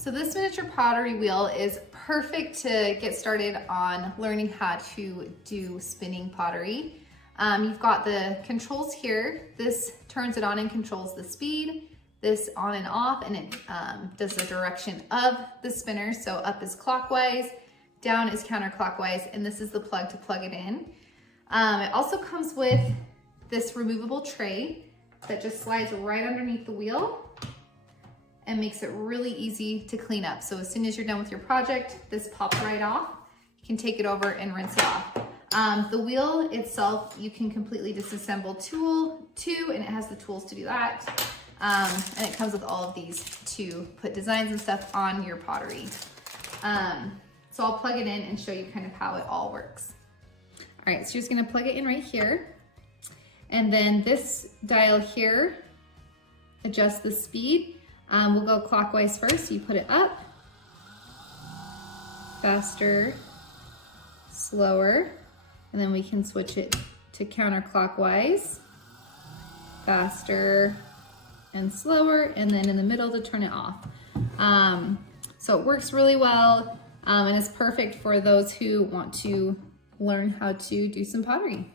So this miniature pottery wheel is perfect to get started on learning how to do spinning pottery. You've got the controls here. This turns it on and controls the speed. This on and off, and it does the direction of the spinner. So up is clockwise, down is counterclockwise, and this is the plug to plug it in. It also comes with this removable tray that just slides right underneath the wheel and makes it really easy to clean up. So as soon as you're done with your project, this pops right off. You can take it over and rinse it off. The wheel itself, you can completely disassemble too, and it has the tools to do that. And it comes with all of these to put designs and stuff on your pottery. So I'll plug it in and show you kind of how it all works. All right, so you're just gonna plug it in right here. And then this dial here adjusts the speed. We'll go clockwise first. So you put it up, faster, slower, and then we can switch it to counterclockwise, faster and slower, and then in the middle to turn it off. So it works really well, and it's perfect for those who want to learn how to do some pottery.